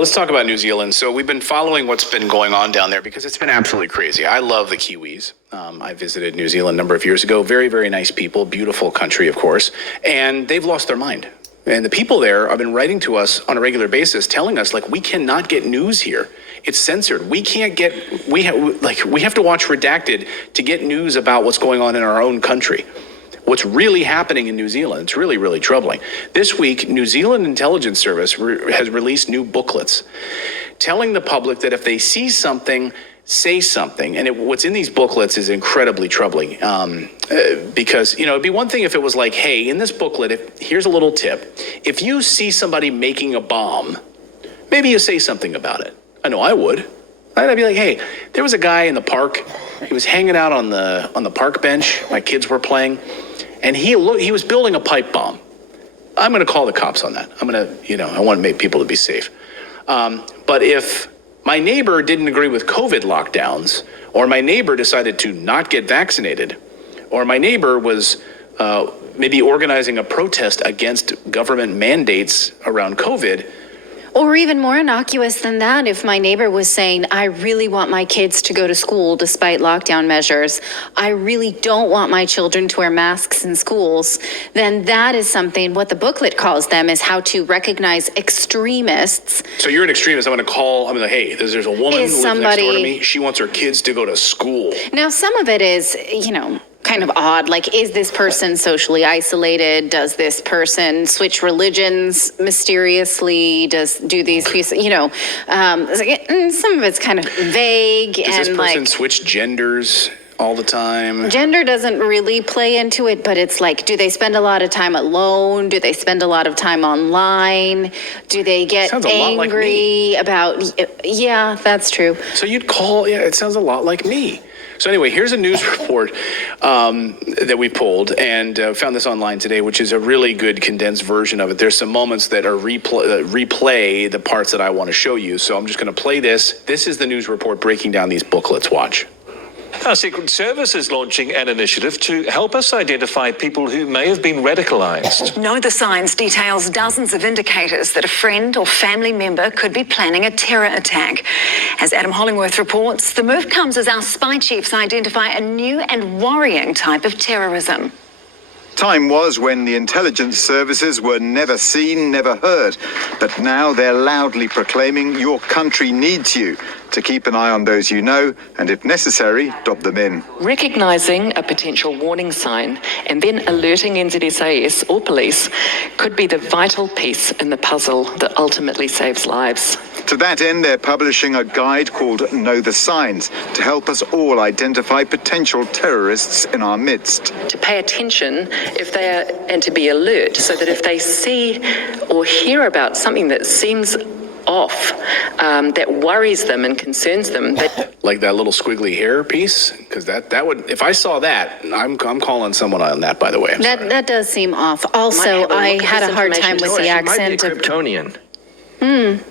Let's talk about New Zealand. So we've been following what's been going on down there because it's been absolutely crazy. I love the Kiwis. I visited New Zealand a number of years ago. Very, very nice people. Beautiful country, of course. And they've lost their mind. And the people there have been writing to us on a regular basis, telling us, like, we cannot get news here. It's censored. We can't get, we have to watch Redacted to get news about what's going on in our own country. What's really happening in New Zealand. It's really, really troubling. This week, New Zealand Intelligence Service has released new booklets telling the public that if they see something, say something. And what's in these booklets is incredibly troubling because, it'd be one thing if it was like, hey, in this booklet, here's a little tip. If you see somebody making a bomb, maybe you say something about it. I know I would. I'd be like, hey, there was a guy in the park. He was hanging out on the park bench. My kids were playing. And he was building a pipe bomb. I'm going to call the cops on that. I want to make people to be safe. But if my neighbor didn't agree with COVID lockdowns, or my neighbor decided to not get vaccinated, or my neighbor was maybe organizing a protest against government mandates around COVID. Or even more innocuous than that, if my neighbor was saying, I really want my kids to go to school despite lockdown measures, I really don't want my children to wear masks in schools, then that is something, what the booklet calls them, is how to recognize extremists. So you're an extremist. I'm going to hey, there's a woman who lives next door to me. She wants her kids to go to school. Now, some of it is, kind of odd. Like, is this person socially isolated? Does this person switch religions mysteriously? Do these pieces, some of it's kind of vague. Does this person switch genders all the time? Gender doesn't really play into it, but it's like, do they spend a lot of time alone? Do they spend a lot of time online? Do they get angry about, yeah, that's true. So it sounds a lot like me. So anyway, here's a news report that we pulled and found this online today, which is a really good condensed version of it. There's some moments that are replay the parts that I want to show you. So I'm just going to play this. This is the news report breaking down these booklets. Watch. Our Secret Service is launching an initiative to help us identify people who may have been radicalised. Know the Signs details dozens of indicators that a friend or family member could be planning a terror attack. As Adam Hollingworth reports, the move comes as our spy chiefs identify a new and worrying type of terrorism. Time was when the intelligence services were never seen, never heard. But now they're loudly proclaiming your country needs you to keep an eye on those you know, and if necessary, drop them in. Recognising a potential warning sign and then alerting NZSAS or police could be the vital piece in the puzzle that ultimately saves lives. To that end, they're publishing a guide called Know the Signs to help us all identify potential terrorists in our midst. To pay attention and to be alert so that if they see or hear about something that seems off, that worries them and concerns them. Like that little squiggly hair piece? Because that would, if I saw that, I'm calling someone on that, by the way. That does seem off. Also, I had a hard time with the accent. She might be Kryptonian.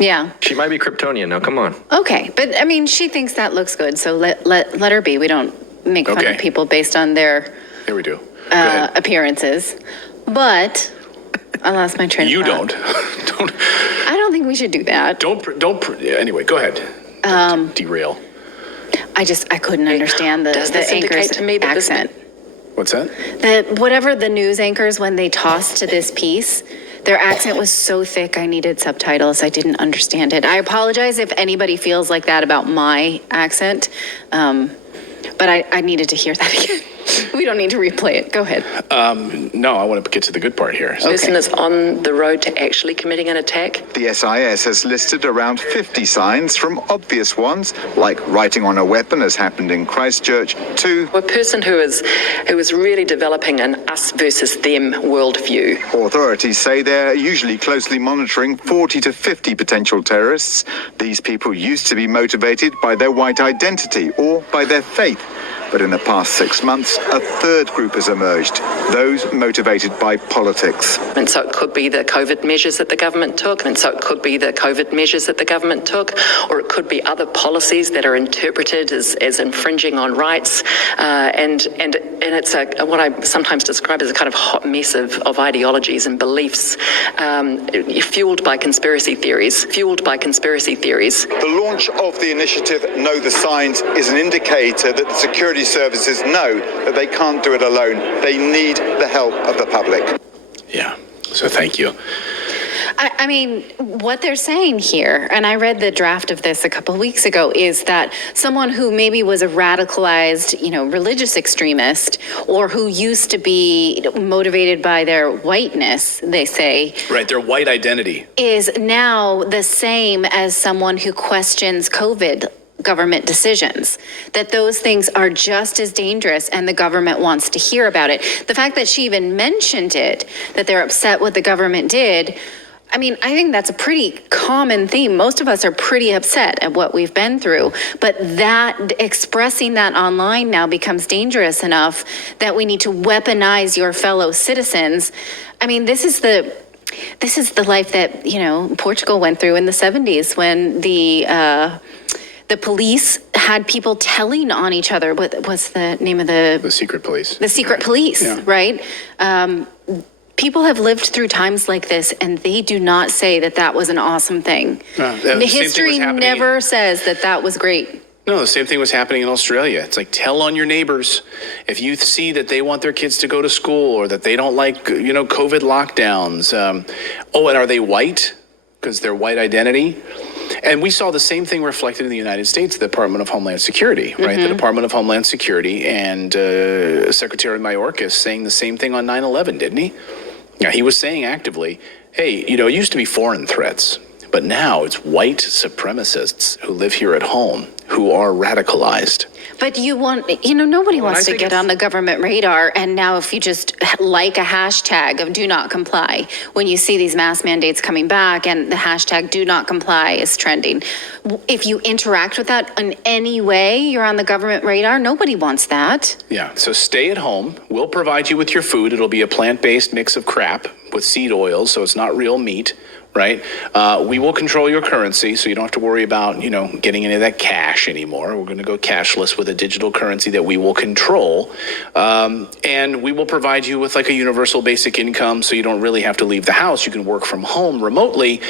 Yeah. She might be Kryptonian. Now, come on. Okay. But, she thinks that looks good, so let her be. We don't make fun of people based on their Here we do. appearances. But I lost my train of thought. You don't. I don't think we should do that. Anyway, go ahead. Derail. I couldn't understand the anchor's accent. What's that? Whatever the news anchors, when they tossed to this piece, their accent was so thick I needed subtitles. I didn't understand it. I apologize if anybody feels like that about my accent, but I needed to hear that again. We don't need to replay it. Go ahead. No, I want to get to the good part here. The person is on the road to actually committing an attack. The SIS has listed around 50 signs, from obvious ones, like writing on a weapon, as happened in Christchurch, to a person who is really developing an us versus them worldview. Authorities say they're usually closely monitoring 40 to 50 potential terrorists. These people used to be motivated by their white identity or by their faith. But in the past 6 months, a third group has emerged, those motivated by politics. And so it could be the COVID measures that the government took, or it could be other policies that are interpreted as infringing on rights, and it's what I sometimes describe as a kind of hot mess of ideologies and beliefs, fueled by conspiracy theories. The launch of the initiative Know the Signs is an indicator that the security services know that they can't do it alone. They need the help of the public. Yeah. So thank you. I mean, what they're saying here, and I read the draft of this a couple of weeks ago, is that someone who maybe was a radicalized, religious extremist, or who used to be motivated by their whiteness, they say. Right, their white identity. Is now the same as someone who questions COVID government decisions, that those things are just as dangerous and the government wants to hear about it. The fact that she even mentioned it, that they're upset what the government did, I mean, I think that's a pretty common theme. Most of us are pretty upset at what we've been through, but that expressing that online now becomes dangerous enough that we need to weaponize your fellow citizens. I mean, this is the life that, Portugal went through in the 70s when the police had people telling on each other. What's the name of The secret police. The secret police, Yeah. right? People have lived through times like this, and they do not say that was an awesome thing. The same thing History was happening- never says that was great. No, the same thing was happening in Australia. It's like, tell on your neighbors. If you see that they want their kids to go to school or that they don't like, COVID lockdowns. And are they white? Because their white identity. And we saw the same thing reflected in the United States, the Department of Homeland Security, right? The Department of Homeland Security and Secretary Mayorkas saying the same thing on 9/11, didn't he? Yeah, he was saying actively, hey, it used to be foreign threats, but now it's white supremacists who live here at home who are radicalized. But nobody wants to get on the government radar. And now if you just like a hashtag of do not comply, when you see these mask mandates coming back and the hashtag do not comply is trending, if you interact with that in any way, you're on the government radar. Nobody wants that. Yeah, so stay at home. We'll provide you with your food. It'll be a plant-based mix of crap with seed oils, so it's not real meat, right? We will control your currency, so you don't have to worry about, getting any of that cash anymore. We're going to go cashless with a digital currency that we will control. And we will provide you with like a universal basic income, so you don't really have to leave the house. You can work from home remotely.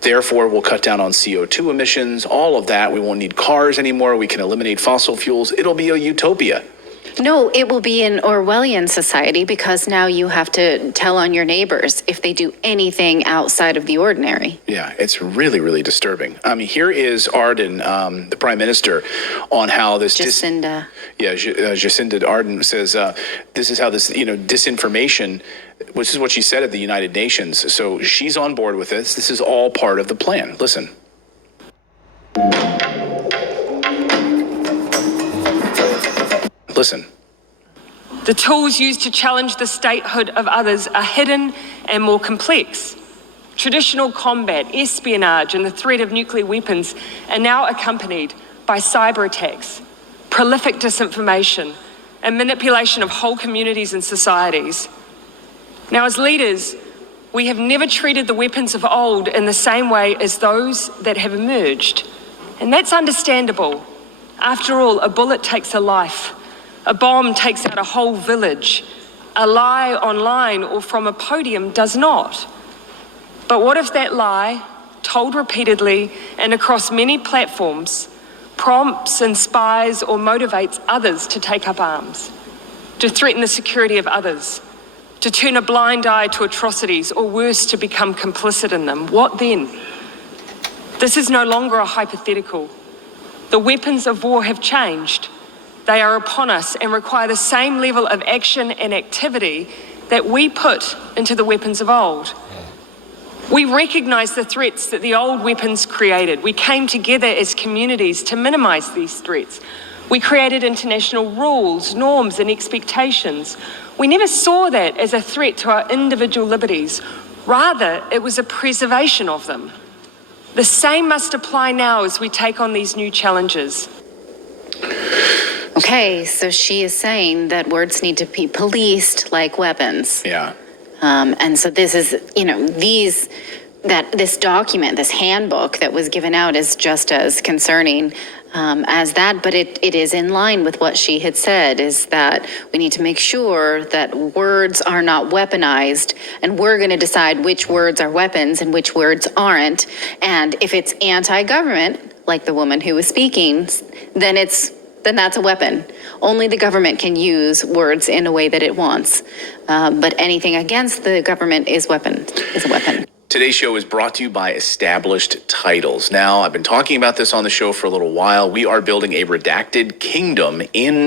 Therefore, we'll cut down on CO2 emissions, all of that. We won't need cars anymore. We can eliminate fossil fuels. It'll be a utopia. No, it will be an Orwellian society because now you have to tell on your neighbors if they do anything outside of the ordinary. Yeah, it's really, really disturbing. I mean, here is Ardern, the prime minister, on how this... Jacinda. Jacinda Ardern says this is how this, disinformation, which is what she said at the United Nations. So she's on board with this. This is all part of the plan. Listen. Listen. The tools used to challenge the statehood of others are hidden and more complex. Traditional combat, espionage, and the threat of nuclear weapons are now accompanied by cyber attacks, prolific disinformation, and manipulation of whole communities and societies. Now, as leaders, we have never treated the weapons of old in the same way as those that have emerged. And that's understandable. After all, a bullet takes a life. A bomb takes out a whole village. A lie online or from a podium does not. But what if that lie, told repeatedly and across many platforms, prompts, inspires, or motivates others to take up arms, to threaten the security of others, to turn a blind eye to atrocities, or worse, to become complicit in them? What then? This is no longer a hypothetical. The weapons of war have changed. They are upon us and require the same level of action and activity that we put into the weapons of old. We recognise the threats that the old weapons created. We came together as communities to minimise these threats. We created international rules, norms and expectations. We never saw that as a threat to our individual liberties. Rather, it was a preservation of them. The same must apply now as we take on these new challenges. Okay, so she is saying that words need to be policed like weapons. Yeah. And so this is, this document, this handbook that was given out is just as concerning as that, but it is in line with what she had said, is that we need to make sure that words are not weaponized, and we're going to decide which words are weapons and which words aren't. And if it's anti-government, like the woman who was speaking, then that's a weapon. Only the government can use words in a way that it wants. But anything against the government is a weapon. Today's show is brought to you by Established Titles. Now, I've been talking about this on the show for a little while. We are building a redacted kingdom in